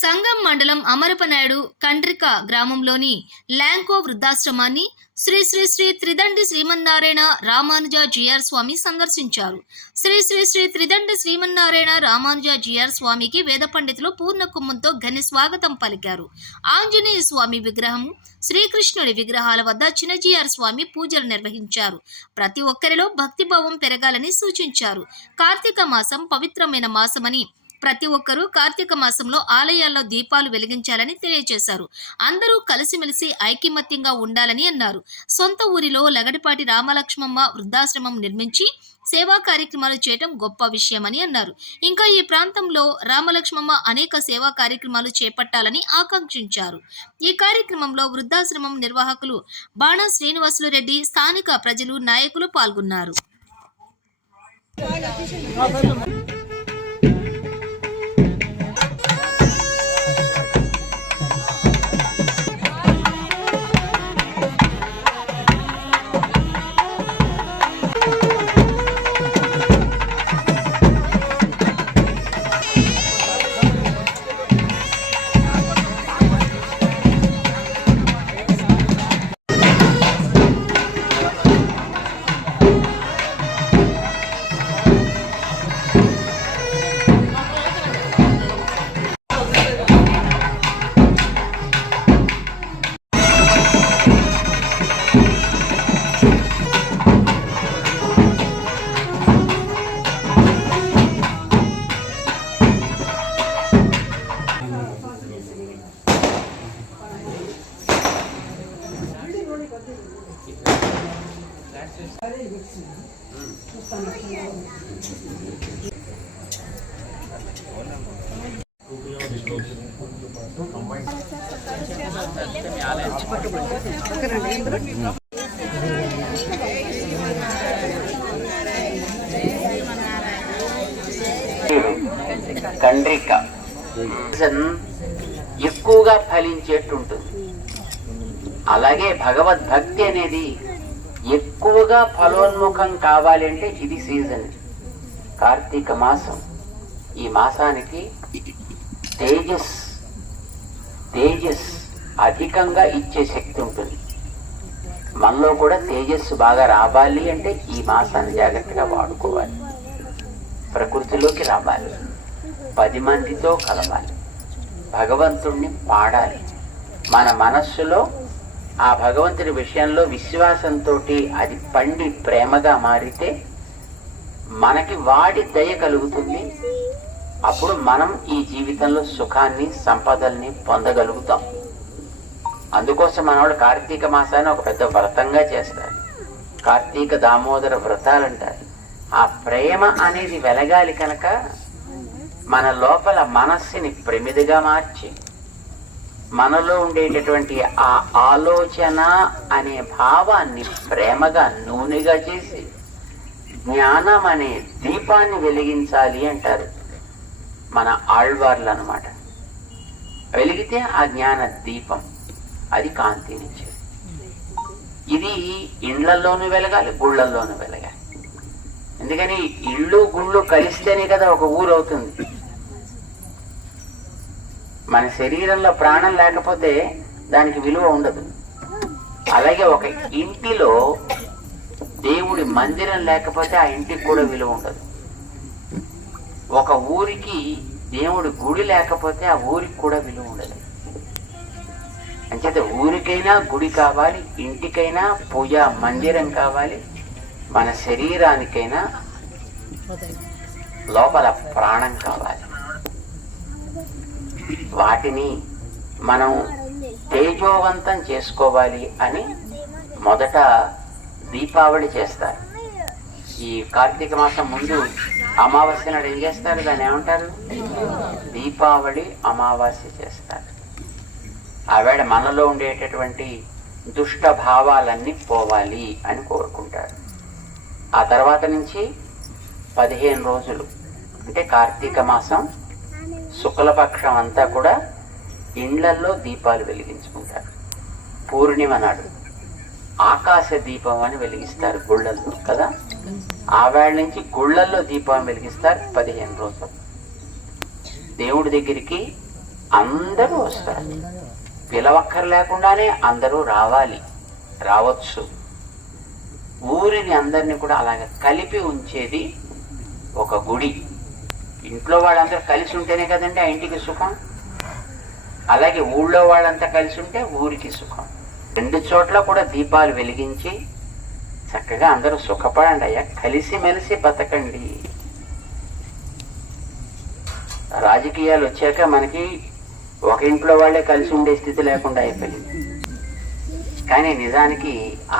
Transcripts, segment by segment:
సంగం మండలం అమరపనాయుడు కండ్రిక గ్రామంలోని ల్యాంకో వృద్ధాశ్రమాన్ని శ్రీ శ్రీ శ్రీ త్రిదండి శ్రీమన్నారాయణ రామానుజ జిఆర్ స్వామి సందర్శించారు. శ్రీ శ్రీ శ్రీ త్రిదండి శ్రీమన్నారాయణ రామానుజ జిఆర్ స్వామికి వేద పండితులు పూర్ణ కుంభంతో ఘన స్వాగతం పలికారు. ఆంజనేయ స్వామి విగ్రహం, శ్రీకృష్ణుడి విగ్రహాల వద్ద చిన్నజీఆర్ స్వామి పూజలు నిర్వహించారు. ప్రతి ఒక్కరిలో భక్తిభావం పెరగాలని సూచించారు. కార్తీక మాసం పవిత్రమైన మాసమని ప్రతి ఒక్కరూ కార్తీక మాసంలో ఆలయాల్లో దీపాలు వెలిగించాలని తెలియజేశారు. అందరూ కలిసిమెలిసి ఐకమత్యంగా ఉండాలని అన్నారు. సొంత ఊరిలో లగడపాటి రామలక్ష్మమ్మ వృద్ధాశ్రమం నిర్మించి సేవా కార్యక్రమాలు చేయడం గొప్ప విషయమని అన్నారు. ఇంకా ఈ ప్రాంతంలో రామలక్ష్మమ్మ అనేక సేవా కార్యక్రమాలు చేపట్టాలని ఆకాంక్షించారు. ఈ కార్యక్రమంలో వృద్ధాశ్రమం నిర్వాహకులు బాణా శ్రీనివాసులు రెడ్డి, స్థానిక ప్రజలు, నాయకులు పాల్గొన్నారు. కండ్రిక ఎక్కువగా ఫలించేట్టుంటుంది. అలాగే భగవద్భక్తి అనేది ఎక్కువగా ఫలోన్ముఖం కావాలంటే ఇది సీజన్, కార్తీక మాసం. ఈ మాసానికి తేజస్ అధికంగా ఇచ్చే శక్తి ఉంటుంది. మనలో కూడా తేజస్సు బాగా రావాలి అంటే ఈ మాసాన్ని జాగ్రత్తగా వాడుకోవాలి. ప్రకృతిలోకి రావాలి, 10 మందితో కలవాలి, భగవంతుణ్ణి పాడాలి. మన మనస్సులో ఆ భగవంతుడి విషయంలో విశ్వాసంతో అది పండి ప్రేమగా మారితే మనకి వాడి దయ కలుగుతుంది. అప్పుడు మనం ఈ జీవితంలో సుఖాన్ని, సంపదల్ని పొందగలుగుతాం. అందుకోసం మనవాడు కార్తీక మాసాన్ని ఒక పెద్ద వ్రతంగా చేస్తారు. కార్తీక దామోదర వ్రతాలు అంటారు. ఆ ప్రేమ అనేది వెలగాలి కనుక మన లోపల మనస్సుని ప్రమిదిగా మార్చి మనలో ఉండేటటువంటి ఆ ఆలోచన అనే భావాన్ని ప్రేమగా నూనెగా చేసి జ్ఞానం అనే దీపాన్ని వెలిగించాలి అంటారు మన ఆళ్వార్లు అన్నమాట. వెలిగితే ఆ జ్ఞాన దీపం అది కాంతినిచ్చేది. ఇది ఇండ్లలోనూ వెలగాలి, గుళ్ళల్లోనూ వెలగాలి. ఎందుకని ఇళ్ళు గుళ్ళు కలిస్తేనే కదా ఒక ఊరు అవుతుంది. మన శరీరంలో ప్రాణం లేకపోతే దానికి విలువ ఉండదు. అలాగే ఒక ఇంటిలో దేవుడి మందిరం లేకపోతే ఆ ఇంటికి కూడా విలువ ఉండదు. ఒక ఊరికి దేవుడి గుడి లేకపోతే ఆ ఊరికి కూడా విలువ ఉండదు. అంచేత ఊరికైనా గుడి కావాలి, ఇంటికైనా పూజా మందిరం కావాలి, మన శరీరానికైనా లోపల ప్రాణం కావాలి. వాటిని మనం తేజోవంతం చేసుకోవాలి అని మొదట దీపావళి చేస్తారు. ఈ కార్తీక మాసం ముందు అమావాస్య నాడు ఏం చేస్తారు? దాన్ని ఏమంటారు? దీపావళి అమావాస్య చేస్తారు. ఆవేళ మనలో ఉండేటటువంటి దుష్ట భావాలన్నీ పోవాలి అని కోరుకుంటారు. ఆ తర్వాత నుంచి 15 రోజులు అంటే కార్తీక మాసం శుక్లపక్షం అంతా కూడా ఇండ్లల్లో దీపాలు వెలిగించుకుంటారు. పూర్ణిమ నాడు ఆకాశ దీపం అని వెలిగిస్తారు గుళ్ళల్లో కదా. ఆ వేళ నుంచి గుళ్ళల్లో దీపం వెలిగిస్తారు 15 రోజులు. దేవుడి దగ్గరికి అందరూ వస్తారు. పిలవక్కర్ లేకుండానే అందరూ రావచ్చు. ఊరిని అందరినీ కూడా అలాగే కలిపి ఉంచేది ఒక గుడి. ఇంట్లో వాళ్ళందరూ కలిసి ఉంటేనే కదండి ఆ ఇంటికి సుఖం. అలాగే ఊళ్ళో వాళ్ళంతా కలిసి ఉంటే ఊరికి సుఖం. 2 చోట్ల కూడా దీపాలు వెలిగించి చక్కగా అందరూ సుఖపడండి అయ్యా, కలిసిమెలిసి బతకండి. రాజకీయాలు వచ్చాక మనకి ఒక ఇంట్లో వాళ్ళే కలిసి ఉండే స్థితి లేకుండా అయిపోయింది. కానీ నిజానికి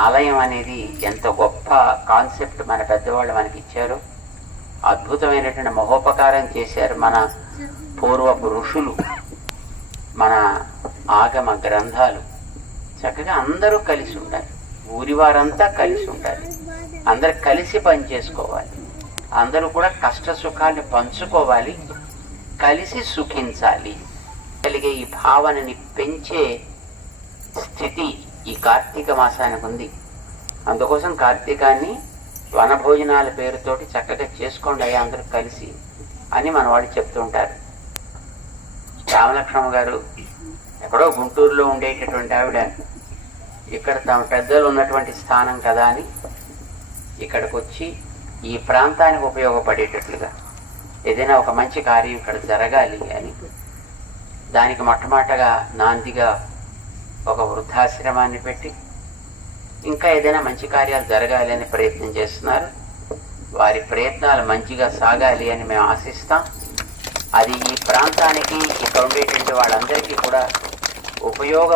ఆలయం అనేది ఎంత గొప్ప కాన్సెప్ట్ మన పెద్దవాళ్ళు మనకి ఇచ్చారు. అద్భుతమైనటువంటి మహోపకారం చేశారు మన పూర్వపు ఋషులు, మన ఆగమ గ్రంథాలు. చక్కగా అందరూ కలిసి ఉండాలి, ఊరి వారంతా కలిసి ఉండాలి, అందరు కలిసి పని చేసుకోవాలి, అందరూ కూడా కష్ట సుఖాన్ని పంచుకోవాలి, కలిసి సుఖించాలి. కలిగే ఈ భావనని పెంచే స్థితి ఈ కార్తీక మాసానికి ఉంది. అందుకోసం కార్తీకాన్ని వనభోజనాల పేరుతోటి చక్కగా చేసుకోండి అయ్యా అందరూ కలిసి అని మన వాళ్ళు చెప్తూ ఉంటారు. రామలక్ష్మణ గారు ఎక్కడో గుంటూరులో ఉండేటటువంటి ఆవిడ ఇక్కడ తమ పెద్దలు ఉన్నటువంటి స్థానం కదా అని ఇక్కడికి వచ్చి ఈ ప్రాంతానికి ఉపయోగపడేటట్లుగా ఏదైనా ఒక మంచి కార్యం ఇక్కడ జరగాలి అని దానికి మొట్టమొదటగా నాందిగా ఒక వృద్ధాశ్రమాన్ని పెట్టి ఇంకా ఏదైనా మంచి కార్యాలు జరగాలి అని ప్రయత్నం చేస్తున్నారు. వారి ప్రయత్నాలు మంచిగా సాగాలి అని మేము ఆశిస్తాం. అది ఈ ప్రాంతానికి ఇక్కడ ఉండేటువంటి వాళ్ళందరికీ కూడా ఉపయోగ